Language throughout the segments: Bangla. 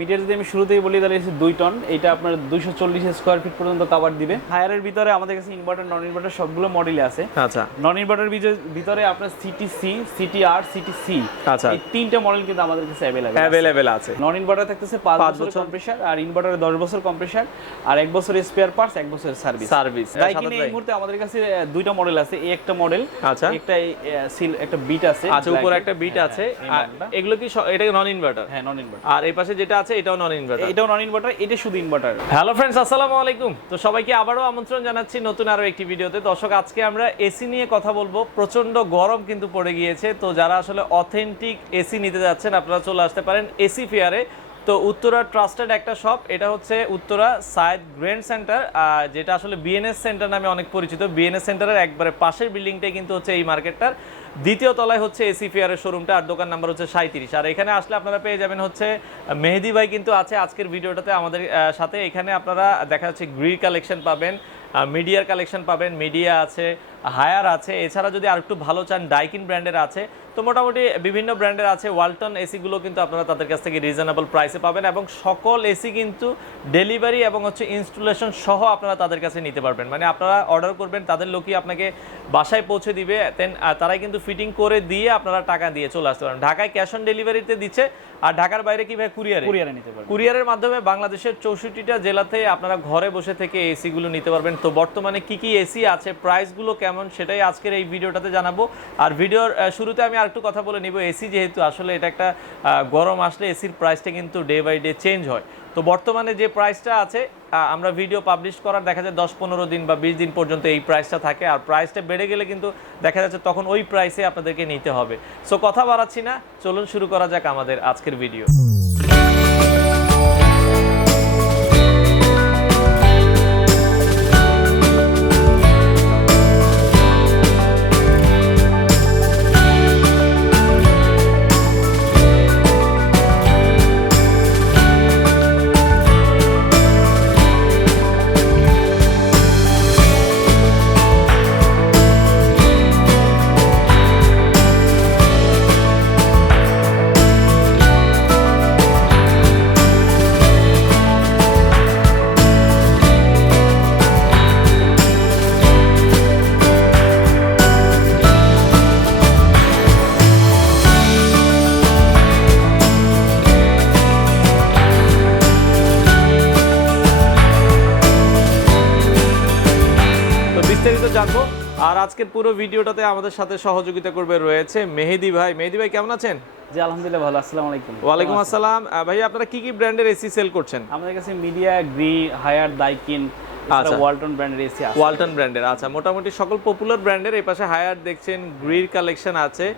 মিটার যদি আমি শুরুতেই বলি তাহলে 2 টন, এটা আপনার 240 স্কয়ার ফিট পর্যন্ত কভার দিবে। হায়ারের ভিতরে আমাদের কাছে ইনভার্টার নন ইনভার্টার সবগুলো মডেলই আছে। আচ্ছা, নন ইনভার্টার ভিতরে আপনার সিটিসি, সিটিআর, সিটিসি, আচ্ছা, এই তিনটা মডেল কিন্তু আমাদের কাছে अवेलेबल আছে। নন ইনভার্টার থাকতেছে 5 বছর কম্প্রেসার, আর ইনভার্টারে 10 বছর কম্প্রেসার, আর 1 বছর স্পেয়ার পার্টস, 1 বছর সার্ভিস। ডাইকিন এই মুহূর্তে আমাদের কাছে দুইটা মডেল আছে, এই একটা মডেল, আচ্ছা, একটা সিল, একটা বিট আছে, আচ্ছা, উপরে একটা বিট আছে। এগুলো কি এটা নন ইনভার্টার? হ্যাঁ, নন ইনভার্টার। আর এই পাশে যেটা আছে এটাও নন ইনভার্টার? এটাও নন ইনভার্টার, এটা শুধু ইনভার্টার। হ্যালো ফ্রেন্ডস, আসসালামু আলাইকুম। তো সবাইকে আবারও আমন্ত্রণ জানাচ্ছি নতুন আরো একটি ভিডিওতে। দর্শক, আজকে আমরা এসি নিয়ে কথা বলবো। প্রচন্ড গরম কিন্তু পড়ে গিয়েছে, তো যারা আসলে অথেন্টিক এসি নিতে যাচ্ছেন আপনারা চলে আসতে পারেন এসি ফেয়ারে। তো উত্তরা ট্রাস্টেড একটা শপ, এটা হচ্ছে উত্তরা সায়েদ গ্র্যান্ড সেন্টার, যেটা আসলে বিএনএস সেন্টার নামে অনেক পরিচিত। বিএনএস সেন্টারের একবারে পাশের বিল্ডিংটাই কিন্তু হচ্ছে এই মার্কেটটার দ্বিতীয় তলায় হচ্ছে এসি ফেয়ারের শোরুমটা, আর দোকান নাম্বার হচ্ছে 37। আর এখানে আসলে আপনারা পেয়ে যাবেন হচ্ছে মেহেদি ভাই কিন্তু আছে আজকের ভিডিওটাতে আমাদের সাথে। এখানে আপনারা দেখা যাচ্ছে গ্রি কালেকশন পাবেন, মিডিয়ার কালেকশন পাবেন, মিডিয়া আছে, হায়ার আছে, এছাড়া যদি আর একটু ভালো চান ডাইকিন ব্র্যান্ডের আছে। তো মোটামুটি বিভিন্ন ব্র্যান্ডের আছে। ওয়ালটন এসিগুলো কিন্তু আপনারা তাদের কাছ থেকে রিজনেবল প্রাইসে পাবেন, এবং সকল এসি কিন্তু ডেলিভারি এবং হচ্ছে ইনস্টলেশন সহ আপনারা তাদের কাছে নিতে পারবেন। মানে আপনারা অর্ডার করবেন, তাদের লোকই আপনাকে বাসায় পৌঁছে দিবে, দেন তারাই কিন্তু ফিটিং করে দিয়ে আপনারা টাকা দিয়ে চলে আসতে পারেন। ঢাকায় ক্যাশ অন ডেলিভারিতে দিচ্ছে, আর ঢাকার বাইরে কি ভাই কুরিয়ারে নিতে পারবেন। কুরিয়ারের মাধ্যমে বাংলাদেশের 64টা জেলাতে আপনারা ঘরে বসে থেকে এসিগুলো নিতে পারবেন। তো বর্তমানে কি কি এসি আছে, প্রাইসগুলো কেমন, সেটাই আজকের এই ভিডিওটাতে জানাবো। আর ভিডিওর শুরুতে আমি আরেকটু কথা বলে নিব, এসি যেহেতু আসলে এটা একটা গরম আসলে এসির প্রাইসটা কিন্তু ডে বাই ডে চেঞ্জ হয়। তো বর্তমানে যে প্রাইসটা আছে, আমরা ভিডিও পাবলিশ করার দেখা যায় 10-15 দিন বা 20 দিন পর্যন্ত এই প্রাইসটা থাকে, আর প্রাইসটা বেড়ে গেলে কিন্তু দেখা যাচ্ছে তখন ওই প্রাইসে আপনাদেরকে নিতে হবে। সো কথা বাড়াচ্ছি না, চলুন শুরু করা যাক আমাদের আজকের ভিডিও। জানবো। আর আজকের পুরো ভিডিওটাতে আমাদের সাথে সহযোগিতা করবে রয়েছে মেহেদি ভাই। মেহেদি ভাই কেমন আছেন? জি আলহামদুলিল্লাহ ভালো। আসসালামু আলাইকুম। ওয়ালাইকুম আসসালাম। ভাই আপনারা কি কি ব্র্যান্ডের এসি সেল করছেন? আমাদের কাছে মিডিয়া, গ্রি, হায়ার, ডাইকিন, আচ্ছা, ওয়ালটন ব্র্যান্ডের এসি আছে। ওয়ালটন ব্র্যান্ডের, আচ্ছা, মোটামুটি সকল পপুলার ব্র্যান্ডের। এই পাশে হায়ার দেখছেন, গ্রির কালেকশন আছে,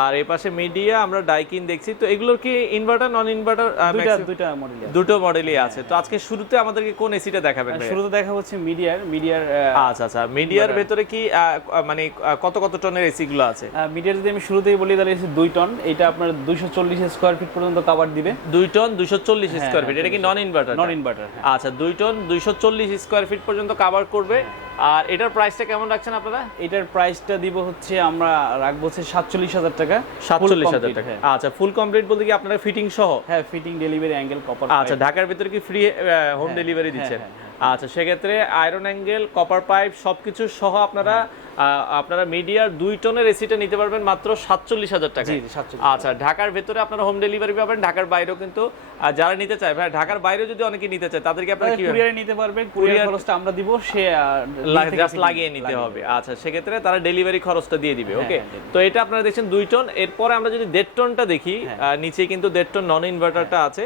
আর এই পাশে মিডিয়া, আমরা ডাইকিন দেখছি। তো এগুলোর কি ইনভার্টার নন ইনভার্টার দুটো মডেলই আছে। তো আজকে শুরুতে আমাদেরকে কোন এসিটা দেখাবেন? শুরুতে দেখা হচ্ছে মিডিয়ার। আচ্ছা আচ্ছা, মিডিয়ার ভেতরে কি মানে কত কত টনের এসি গুলো আছে? মিডিয়ার যদি আমি শুরুতেই বলি তাহলে 2 টন, এটা আপনার 240 স্কয়ার ফিট পর্যন্ত কভার দিবে। 2 টন 240 স্কয়ার ফিট, এটা কি নন ইনভার্টার? নন ইনভার্টার। আচ্ছা, 2 টন 240 স্কয়ার ফিট পর্যন্ত কভার করবে। আর এটার প্রাইসটা কেমন রাখছেন আপনারা? এটার প্রাইসটা দিব হচ্ছে আমরা রাখবো হচ্ছে 47,000 টাকা। 47,000 টাকা। আচ্ছা, ফুল কমপ্লিট বলতে কি আপনারা ফিটিং সহ? হ্যাঁ, ফিটিং, ডেলিভারি, অ্যাঙ্গেল, কপার। আচ্ছা, ঢাকার ভিতরে কি ফ্রি হোম ডেলিভারি দিচ্ছেন? আচ্ছা, সেক্ষেত্রে আয়রন অ্যাঙ্গেল, কপার পাইপ সবকিছু সহ আপনারা মিডিয়ার 2 টনের এসিটা নিতে পারবেন মাত্র 47,000 টাকা। আচ্ছা, ঢাকার ভেতরে আপনারা হোম ডেলিভারি পাবেন, ঢাকার বাইরেও কিন্তু যারা নিতে চায়, ভাই ঢাকার বাইরেও যদি অনেকে নিতে চায় তাদেরকে আপনারা কি কুরিয়ারে নিতে পারবেন। কুরিয়ার খরচটা আমরা দিব, সে জাস্ট লাগিয়ে নিতে হবে। আচ্ছা, সেক্ষেত্রে তারা ডেলিভারি খরচটা দিয়ে দিবে। ওকে, তো এটা আপনারা দেখছেন 2 টন। এরপরে আমরা যদি 1.5 টনটা দেখি, নিচে কিন্তু 1.5 টন নন ইনভার্টারটা আছে।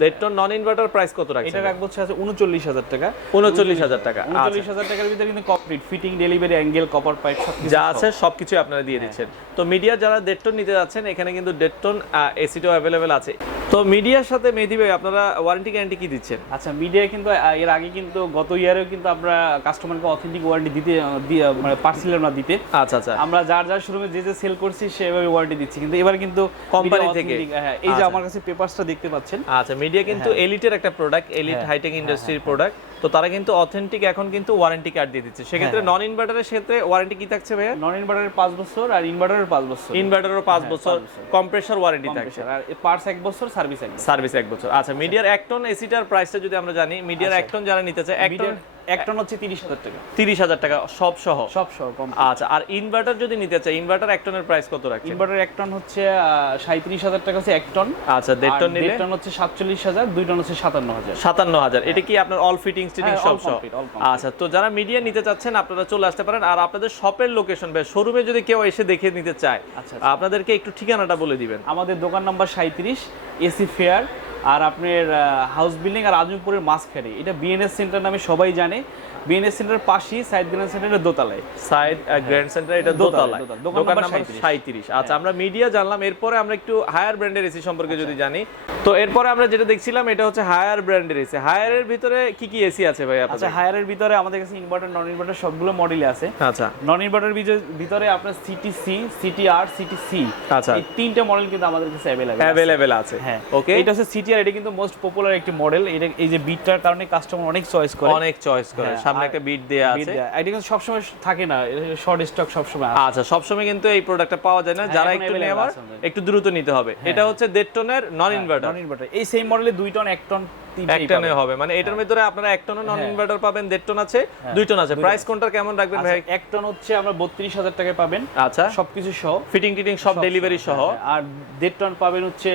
1.5 টন নন ইনভার্টার প্রাইস কত রাখছেন? এটা রাখবো হচ্ছে 39,000 টাকা। 39,000 টাকা। 39,000 টাকার ভিতরে কিন্তু complete fitting, delivery, angle, copper pipe সবকিছু যা আছে সবকিছু আপনারা দিয়ে দিচ্ছেন। তো মিডিয়া যারা 1.5 টন নিতে যাচ্ছেন, এখানে কিন্তু 1.5 টন এসিটাও अवेलेबल আছে। তো মিডিয়ার সাথে মেহেদি ভাই আপনারা ওয়ারেন্টি গ্যারান্টি কি দিচ্ছেন? আচ্ছা, মিডিয়া কিন্তু এর আগে কিন্তু গত ইয়ারেও কিন্তু আমরা কাস্টমারকে অথেন্টিক ওয়ারেন্টি দিতে মানে পার্সেলের না দিতে। আচ্ছা আচ্ছা, আমরা যার শোরুমে যে সেল করছি সেভাবে ওয়ারেন্টি দিচ্ছি, কিন্তু এবার কিন্তু কোম্পানি থেকে। হ্যাঁ, এই যে আমার কাছে পেপারসটা দেখতে পাচ্ছেন। আচ্ছা, মিডিয়া কিন্তু এলিটের একটা প্রোডাক্ট, এলিট হাইটেক ইন্ডাস্ট্রির প্রোডাক্ট। তো তারা কিন্তু অথেন্টিক এখন কিন্তু ওয়ারেন্টি কার্ড দিয়ে দিচ্ছে। সেক্ষেত্রে নন ইনভার্টারের ক্ষেত্রে ওয়ারেন্টি কি থাকছে ভাইয়া? নন ইনভার্টারের 5 বছর আর ইনভার্টারের 5 বছর। ইনভার্টারের 5 বছর কম্প্রেসর ওয়ারেন্টি থাকছে, আর পার্টস 1 বছর, সার্ভিস 1 বছর। আচ্ছা, মিডিয়ার 1 টন এসিটার প্রাইসটা যদি আমরা জানি, মিডিয়ার 1 টন যারা নিতে চায়, 1 টন হচ্ছে 30,000 টাকা। 30,000 টাকা সব সহ কম। আচ্ছা, আর ইনভার্টার যদি নিতে চায়, ইনভার্টার 1 টনের প্রাইস কত রাখছেন? ইনভার্টার 1 টন হচ্ছে 37,000 টাকা হচ্ছে 1 টন। আচ্ছা, 1.5 টন নিলে 1.5 টন হচ্ছে 47,000, 2 টন হচ্ছে 57,000। 57,000। এটা কি আপনার অল ফিটিংস সব সহ? complete। আচ্ছা, তো যারা মিডিয়া নিতে চাচ্ছেন আপনারা চলে আসতে পারেন। আর আপনাদের শপের লোকেশন বা শোরুমে যদি কেউ এসে দেখে নিতে চায়, আপনাদেরকে একটু ঠিকানাটা বলে দিবেন। আমাদের দোকান নাম্বার 37 এসি ফেয়ার, আর আপনার হাউস বিল্ডিং আর আজমপুরের মাঝখানে। এটা বিএনএস সেন্টার নামে সবাই জানে। বিএনএস সেন্টার পাশেই সাইড গ্র্যান্ড সেন্টারের দোতলায়। সাইড গ্র্যান্ড সেন্টার এটা দোতলায়, দোকান নাম্বার 37। আচ্ছা, আমরা মিডিয়া জানলাম, এরপরে আমরা একটু হায়ার ব্র্যান্ডের এসি সম্পর্কে যদি জানি। তো এরপরে আমরা যেটা দেখছিলাম এটা হচ্ছে হায়ার ব্র্যান্ডের এসি। হায়ারের ভিতরে কি কি এসি আছে ভাই আপনাদের? আচ্ছা, হায়ারের ভিতরে আমাদের কাছে ইনভার্টার, নন ইনভার্টার সবগুলো মডেলই আছে। আচ্ছা, নন ইনভার্টার ভিতরে আপনার সিটিসি, সিটিআর, সিটিসি, আচ্ছা, এই তিনটা মডেল কিন্তু আমাদের কাছে अवेलेबल আছে। হ্যাঁ, ওকে। এটা হচ্ছে সিটিআর, এটা কিন্তু মোস্ট পপুলার একটি মডেল। এটা এই যে বিটটার কারণে কাস্টমার অনেক চয়েস করে, সামনে একটা বিট দেয়া আছে। এটা কিন্তু সবসময় থাকে না, শর্ট স্টক সবসময় আছে। আচ্ছা, সবসময় কিন্তু এই প্রোডাক্টটা পাওয়া যায় না, যারা একটু নেওয়ার একটু দ্রুত নিতে হবে। এটা হচ্ছে 1.5 টনের নন ইনভার্টার। এই সেম মডেলে 2 টন, 1 টন, 1 টনে হবে, মানে এটার ভিতরে আপনারা 1 টন নন ইনভার্টার পাবেন, 1.5 টন আছে, 2 টন আছে। প্রাইস কোনটার কেমন রাখবেন ভাই? 1 টন হচ্ছে আমরা 32,000 টাকায় পাবেন। আচ্ছা, সবকিছু সহ, ফিটিং টিটিং সব ডেলিভারি সহ। আর 1.5 টন পাবেন হচ্ছে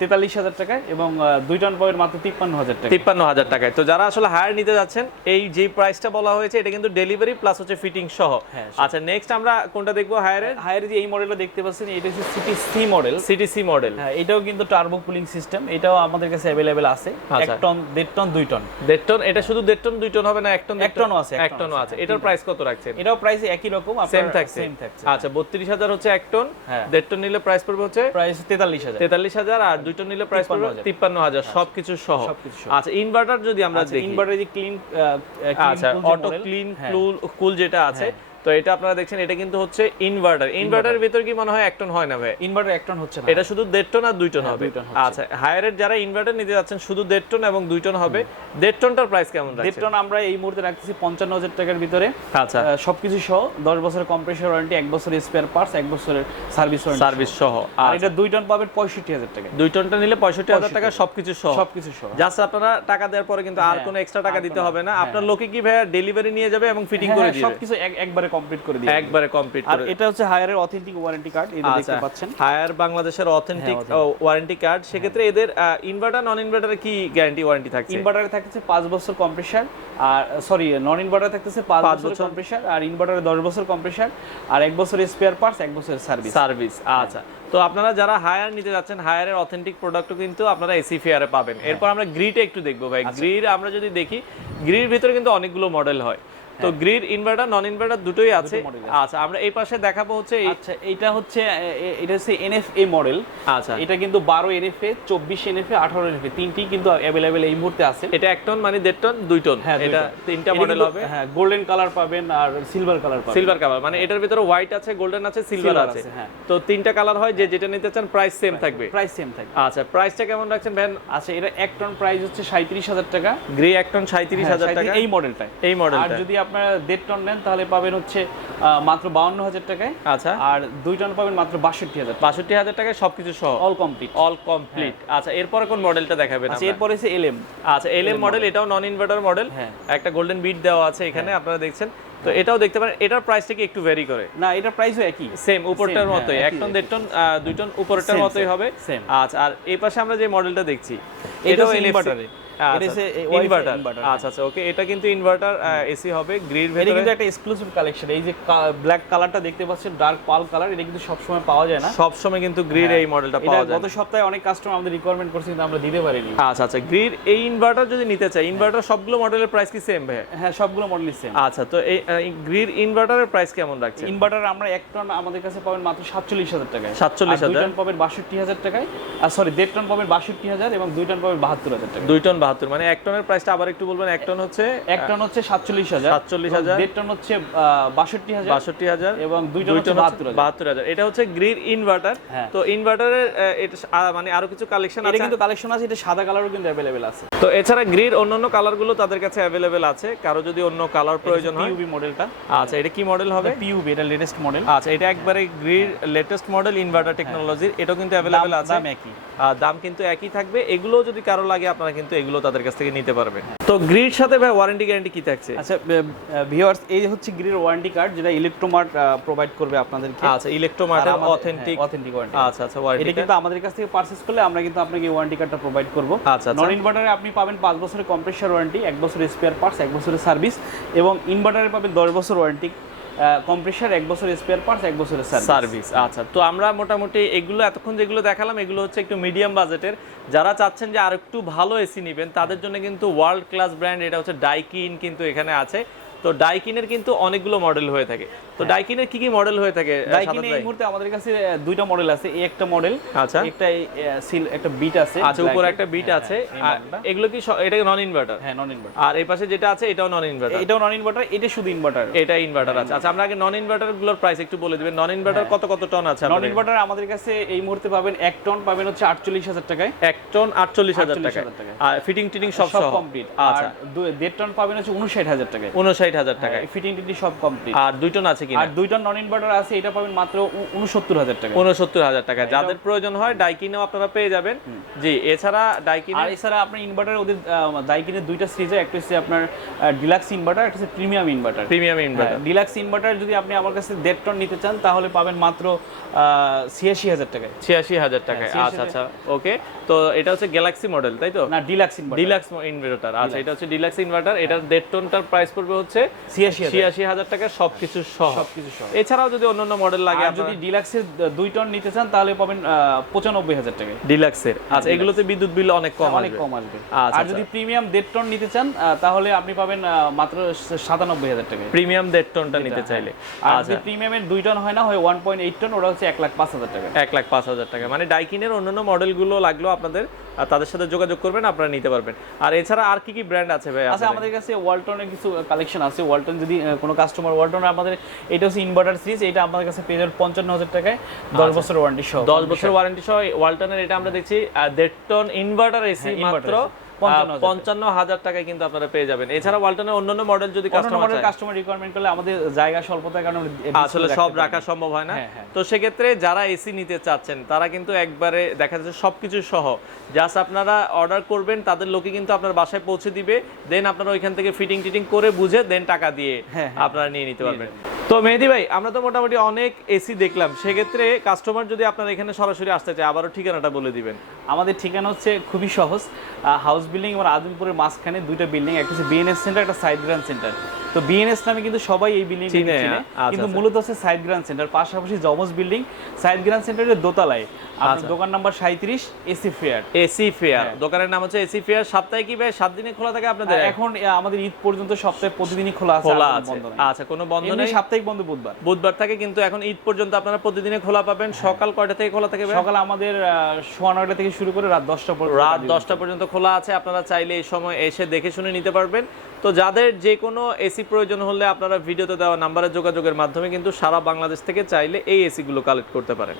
43,000 টাকায়, এবং 2 টন পাবেন মাত্র 53,000 টাকা। 53,000 টাকায়। তো যারা আসলে হায়ার নিতে যাচ্ছেন, এই যে প্রাইসটা বলা হয়েছে এটা কিন্তু ডেলিভারি প্লাস হচ্ছে ফিটিং সহ। আচ্ছা, নেক্সট আমরা কোনটা দেখবো? হায়ারের যে এই মডেলটা দেখতে পাচ্ছেন, এটা হচ্ছে সিটিসি মডেল। সিটিসি মডেল, হ্যাঁ, এটাও কিন্তু টার্বো কুলিং সিস্টেম। এটাও আমাদের কাছে अवेलेबल আছে। 1 টন, 1.5 টন, 2 টন। 1.5 টন, এটা শুধু 1.5 টন 2 টন হবে না? 1 টন, 1 টনও আছে। 1 টনও আছে। এটার প্রাইস কত রাখছেন? এটাও প্রাইস একই রকম, সেম থাকছে। আচ্ছা, 32,000 হচ্ছে 1 টন, 1.5 টন নিলে প্রাইস পড়বে হচ্ছে প্রাইস 43,000, আর 2 টন নিলে প্রাইস পড়বে 53,000, সবকিছু সহ। আচ্ছা, ইনভার্টার যদি আমরা দেখি, ইনভার্টার যে ক্লিন, আচ্ছা, অটো ক্লিন কুল যেটা আছে, তো এটা আপনারা দেখছেন, এটা কিন্তু হচ্ছে ইনভার্টারের ভিতর কি মনে হয় 1 টন হয় না ভাই? ইনভার্টার 1 টন হচ্ছে না, এটা শুধু 1.5 টন আর 2 টন হবে। আচ্ছা, হায়ারের যারা ইনভার্টার নিতে যাচ্ছেন শুধু 1.5 টন এবং 2 টন হবে, 1.5 টনটার প্রাইস কেমন রাখছেন? 1.5 টন আমরা এই মুহূর্তে রাখতেছি 55,000 টাকার ভিতরে। আচ্ছা, সবকিছু সহ, 10 বছরের কম্প্রেসর ওয়ারেন্টি, 1 বছরের স্পেয়ার পার্টস, 1 বছরের সার্ভিস সহ। আর এটা 2 টন পাবেন 65,000 টাকা। 2 টনটা নিলে 65,000 টাকা, সবকিছু সহ। জাস্ট আপনারা টাকা দেওয়ার পরে কিন্তু আর কোনো এক্সট্রা টাকা দিতে হবে না। আপনার লোকে কি ভাইয়া ডেলিভারি নিয়ে যাবে এবং ফিটিং করে দিবে, সবকিছু একবারে কমপ্লিট করে দিবে, একবারে কমপ্লিট করে। আর এটা হচ্ছে হায়ারের অথেন্টিক ওয়ারেন্টি কার্ড, এটা দেখতে পাচ্ছেন, হায়ার বাংলাদেশের অথেন্টিক ওয়ারেন্টি কার্ড। সেক্ষেত্রে এদের ইনভার্টার নন ইনভার্টারে কি গ্যারান্টি ওয়ারেন্টি থাকছে? ইনভার্টারে থাকছে 5 বছর কম্প্রেসর, আর সরি, নন ইনভার্টারে থাকতেছে 5 বছর কম্প্রেসর, আর ইনভার্টারে 10 বছর কম্প্রেসর, আর 1 বছর স্পেয়ার পার্টস, 1 বছর সার্ভিস। আচ্ছা, তো আপনারা যারা হায়ার নিতে যাচ্ছেন, হায়ারের অথেন্টিক প্রোডাক্টও কিন্তু আপনারা এসি ফেয়ারে পাবেন। এরপর আমরা গ্রিটা একটু দেখবো ভাই। গ্রির আমরা যদি দেখি, গ্রির ভিতরে কিন্তু অনেকগুলো মডেল হয়। তো গ্রির ইনভার্টার নন ইনভার্টার দুটোই আছে। আচ্ছা, আমরা এই পাশে দেখাবো হচ্ছে, আচ্ছা, এটা হচ্ছে এনএফএ মডেল। আচ্ছা, এটা কিন্তু 12 এনএফএ, 24 এনএফএ, 18 এনএফএ, তিনটি কিন্তু अवेलेबल এই মুহূর্তে আছে। এটা 1 টন মানে 1.5 টন, 2 টন, এটা তিনটা মডেল হবে। হ্যাঁ, গোল্ডেন কালার পাবেন আর সিলভার কালার পাবেন। সিলভার কালার মানে এটার ভিতরে হোয়াইট আছে, গোল্ডেন আছে, সিলভার আছে। তো তিনটা কালার হয়, যে যেটা নিতে চান প্রাইস সেম থাকবে। আচ্ছা, প্রাইসটা কেমন রাখছেন ভাই? আচ্ছা, এটা 1 টন প্রাইস হচ্ছে 37,000 টাকা। গ্রি 1 টন 37,000 টাকা এই মডেলটা। আর যদি আপনারা 1.5 টন নেন তাহলে পাবেন হচ্ছে মাত্র 52,000 টাকায়। আচ্ছা, আর 2 টন পাবেন মাত্র 62,000 টাকায়, সবকিছু সহ, অল কমপ্লিট। আচ্ছা, এরপরে কোন মডেলটা দেখাবেন? আচ্ছা, এরপরে আছে এলএম। আচ্ছা, এলএম মডেল, এটাও নন ইনভার্টার মডেল। একটা গোল্ডেন বিট দেওয়া আছে এখানে, আপনারা দেখছেন। তো এটাও দেখতে পারেন, এটার প্রাইসটা কি একটু ভ্যারি করে? না, এটার প্রাইসও একই, সেম, উপরটার মতোই। 1 টন 1.5 টন 2 টন উপরটার মতোই হবে। আচ্ছা, আর এই পাশে আমরা যে মডেলটা দেখছি, এটাও ইনভার্টার। আচ্ছা, ওকে, এটা কিন্তু ইনভার্টার এসি হবে। গ্রির ভিতরে কিন্তু একটা এক্সক্লুসিভ কালেকশন। এই যে ব্ল্যাক কালারটা দেখতে পাচ্ছেন, ডার্ক পার্ল কালার, এটা কিন্তু সব সময় পাওয়া যায় না। সব সময় কিন্তু গ্রির এই মডেলটা পাওয়া যায়। গত সপ্তাহে অনেক কাস্টমার আমাদের রিকোয়ারমেন্ট করছে, কিন্তু আমরা দিতে পারিনি। আচ্ছা, গ্রির এই ইনভার্টার যদি নিতে চাই, ইনভার্টার সবগুলো মডেলের প্রাইস কি সেম ভাই? হ্যাঁ, সবগুলো মডেলই সেম। আচ্ছা, তো এই গ্রির ইনভার্টারের প্রাইস কেমন রাখছেন? ইনভার্টার আমরা 1 টন আমাদের কাছে পাবেন মাত্র 47,000 টাকায়। 47,000। 2 টন পাবেন 62,000 টাকায়। আর সরি, 1.5 টন পাবেন 62,000 এবং 2 টন পাবেন 72,000 টাকা। 2 টন 72, মানে 1 টনের প্রাইসটা আবার একটু বলবেন। 1 টন হচ্ছে 1 টন হচ্ছে 47,000, 47,000, 1.5 টন হচ্ছে 62,000, 62,000 এবং 2 টন হচ্ছে 72,000। এটা হচ্ছে গ্রির ইনভার্টার। তো ইনভার্টারের মানে আরো কিছু কালেকশন আছে, এটা কিন্তু কালেকশন আছে, এটা সাদা কালারও কিন্তু अवेलेबल আছে। তো এছাড়া গ্রির অন্যান্য কালারগুলো তাদের কাছে अवेलेबल আছে, কারো যদি অন্য কালার প্রয়োজন হয়। পিইউবি মডেলটা। আচ্ছা, এটা কি মডেল হবে? পিইউবি, এটা লেটেস্ট মডেল। আচ্ছা, এটা একবারে গ্রির লেটেস্ট মডেল ইনভার্টার টেকনোলজির, এটাও কিন্তু अवेलेबल আছে। দাম একই, দাম কিন্তু একই থাকবে। এগুলো যদি কারো লাগে আপনারা কিন্তু এগুলো তাদের কাছ থেকে নিতে পারবেন। তো গ্রির সাথে ভাই ওয়ারেন্টি গ্যারান্টি কি থাকছে? আচ্ছা ভিউয়ার্স, এই হচ্ছে গ্রির ওয়ারেন্টি কার্ড, যেটা ইলেকট্রোমার্ট প্রোভাইড করবে আপনাদেরকে। আচ্ছা, ইলেকট্রোমার্টের অথেন্টিক ওয়ারেন্টি। আচ্ছা আচ্ছা, ওয়ারেন্টি এটা কিন্তু আমাদের কাছ থেকে পারচেজ করলে আমরা কিন্তু আপনাকে ওয়ারেন্টি কার্ডটা প্রোভাইড করব। আচ্ছা, নন ইনভার্টারে আপনি পাবেন 5 বছরের কম্প্রেসার ওয়ারেন্টি, 1 বছরের স্পেয়ার পার্টস, 1 বছরের সার্ভিস, এবং ইনভার্টারে পাবেন 10 বছর ওয়ারেন্টি, কম্প্রেসার, 1 বছরের স্পেয়ার পার্টস, 1 বছরের সার্ভিস। আচ্ছা, তো আমরা মোটামুটি এগুলো এতক্ষণ যেগুলো দেখালাম এগুলো হচ্ছে একটু মিডিয়াম বাজেটের। যারা চাচ্ছেন যে আর একটু ভালো এসি নেবেন তাদের জন্য কিন্তু ওয়ার্ল্ড ক্লাস ব্র্যান্ড, এটা হচ্ছে ডাইকিন কিন্তু এখানে আছে। তো ডাইকিনের কিন্তু অনেকগুলো মডেল হয়ে থাকে। তো ডাইকিনের কি কি মডেল হয়ে থাকে? ডাইকিনের এই মুহূর্তে আমাদের কাছে দুইটা মডেল আছে। এই একটা মডেল, আচ্ছা, একটা বিট আছে। আচ্ছা, উপরে একটা বিট আছে। এগুলো কি এটা নন ইনভার্টার? হ্যাঁ, নন ইনভার্টার। আর এই পাশে যেটা আছে এটাও নন ইনভার্টার? এটাও নন ইনভার্টার, এটা শুধু ইনভার্টার। এটা ইনভার্টার আছে। আচ্ছা, আমরা আগে নন ইনভার্টার গুলোর প্রাইস একটু বলে দিবেন। নন ইনভার্টার কত কত টন আছে? নন ইনভার্টার আমাদের কাছে এই মুহূর্তে পাবেন 1 টন পাবেন হচ্ছে 48,000 টাকায়। 1 টন 48,000 টাকা, আর ফিটিং টিটিং সব সহ কমপ্লিট। আচ্ছা, 1.5 টন পাবেন হচ্ছে 59,000 টাকায়। 59,000 টাকায় ফিটিং টিটিং সব কমপ্লিট। আর 2 টন আছে কিনা? আর 2 টন নন ইনভার্টার আছে, এটা পাবেন মাত্র 69,000 টাকা। 69,000 টাকা। যাদের প্রয়োজন হয় ডাইকিনেও আপনারা পেয়ে যাবেন। জি, এছাড়া ডাইকিন, আর এছাড়া আপনার ইনভার্টার ওদের ডাইকিনের দুইটা সিরিজ, একটা হচ্ছে আপনার ডিলাক্স ইনভার্টার, একটা হচ্ছে premium inverter. Premium inverter, deluxe inverter যদি আপনি আমার কাছে 1.5 টন নিতে চান তাহলে পাবেন মাত্র 86,000 টাকায়। 86,000 টাকায়। আচ্ছা আচ্ছা, ওকে। তো এটা হচ্ছে গ্যালাক্সি মডেল, তাই তো? না, ডিলাক্স ইনভার্টার। Deluxe inverter. আচ্ছা, এটা হচ্ছে ডিলাক্স ইনভার্টার। এটার 1.5 টনটার প্রাইস পড়বে হচ্ছে 86,000 টাকা সবকিছু সহ। এছাড়াও যদি অন্যান্য মডেল লাগে, আর যদি ডিলাক্সের 2 টন নিতে চান তাহলে পাবেন 95,000 টাকায় ডিলাক্সের। আচ্ছা, এগুলোতে বিদ্যুৎ বিল অনেক কম আসবে। আর যদি প্রিমিয়াম 1.5 টন নিতে চান তাহলে আপনি পাবেন মাত্র 97,000 টাকায়, প্রিমিয়াম 1.5 টনটা নিতে চাইলে। আর যদি প্রিমিয়ামের 2 টন হয় না, হয় 1.8 টন, ওটা হচ্ছে 1,05,000 টাকা। 1,05,000 টাকা। মানে ডাইকিনের অন্যান্য মডেলগুলো লাগলো আপনাদের, তাদের সাথে যোগাযোগ করবেন, আপনারা নিতে পারবেন। আর এছাড়া আর কি কি ব্র্যান্ড আছে ভাই? আচ্ছা, আমাদের কাছে ওয়ালটনের কিছু কালেকশন আছে। ওয়ালটন যদি কোনো কাস্টমার ওয়ালটন, আমাদের এটা হচ্ছে ইনভার্টার সিরিজ, এটা আমাদের কাছে পেয়ে যাবেন 55,000 টাকায়, 10 বছর ওয়ারেন্টি সহ। 10 বছর ওয়ারেন্টি সহ ওয়ালটনের এটা আমরা দেখছি 1.5 টন ইনভার্টার এসি মাত্র 55,000 টাকায় কিন্তু আপনারা পেয়ে যাবেন। এছাড়া ওয়ালটনের অন্যান্য মডেল যদি কাস্টমার রিকোয়ারমেন্ট করলে, আমাদের জায়গা স্বল্পতার কারণে আসলে সব রাখা সম্ভব হয় না। তো সেক্ষেত্রে যারা এসি নিতে চাচ্ছেন তারা কিন্তু একবারে দেখা যাচ্ছে সবকিছু সহ জাস্ট আপনারা অর্ডার করবেন, তাদের লোকে কিন্তু আপনার বাসায় পৌঁছে দিবে। দেন আপনারা ওইখান থেকে ফিটিং টিটিং করে বুঝে দেন টাকা দিয়ে আপনারা নিয়ে নিতে পারবেন। তো মেহেদি ভাই, আমরা তো মোটামুটি অনেক এসি দেখলাম, সেক্ষেত্রে কাস্টমার যদি আপনার এখানে সরাসরি আসতে চায়, আবারও ঠিকানাটা বলে দিবেন। আমাদের ঠিকানা হচ্ছে খুবই সহজ, হাউস বিল্ডিং এবং আজমপুরের মাঝখানে দুইটা বিল্ডিং, একটা হচ্ছে বিএনএস সেন্টার, একটা সাইড গ্রান্ড সেন্টার। তো বিএনএস নামে কিন্তু সবাই এই বিল্ডিং চিনে, কিন্তু মূলত হচ্ছে সাইড গ্রান্ড সেন্টার, পাশাপাশি জমজ বিল্ডিং। সাইড গ্রান্ড সেন্টারের দোতলায় আপনার দোকান number 37 AC fair. AC fair, দোকানের নাম হচ্ছে এসি ফেয়ার। সপ্তাহে কি ভাই 7 দিনে খোলা থাকে আপনাদের? এখন আমাদের ঈদ পর্যন্ত সপ্তাহে প্রতিদিনই খোলা আছে। আচ্ছা, কোনো বন্ধ নেই? সাপ্তাহিক বন্ধ বুধবার থাকে, কিন্তু এখন ঈদ পর্যন্ত আপনারা প্রতিদিনে খোলা পাবেন। সকাল কয়টা থেকে খোলা থাকে? সকাল আমাদের 9:30 থেকে শুরু করে রাত 10টা পর্যন্ত। রাত 10টা পর্যন্ত খোলা আছে। আপনারা চাইলে এই সময় এসে দেখে শুনে নিতে পারবেন। তো যাদের যে কোনো এসি প্রয়োজন হলে আপনারা ভিডিওতে দেওয়া নাম্বারে যোগাযোগের মাধ্যমে কিন্তু সারা বাংলাদেশ থেকে চাইলে এই এসি গুলো কালেক্ট করতে পারেন।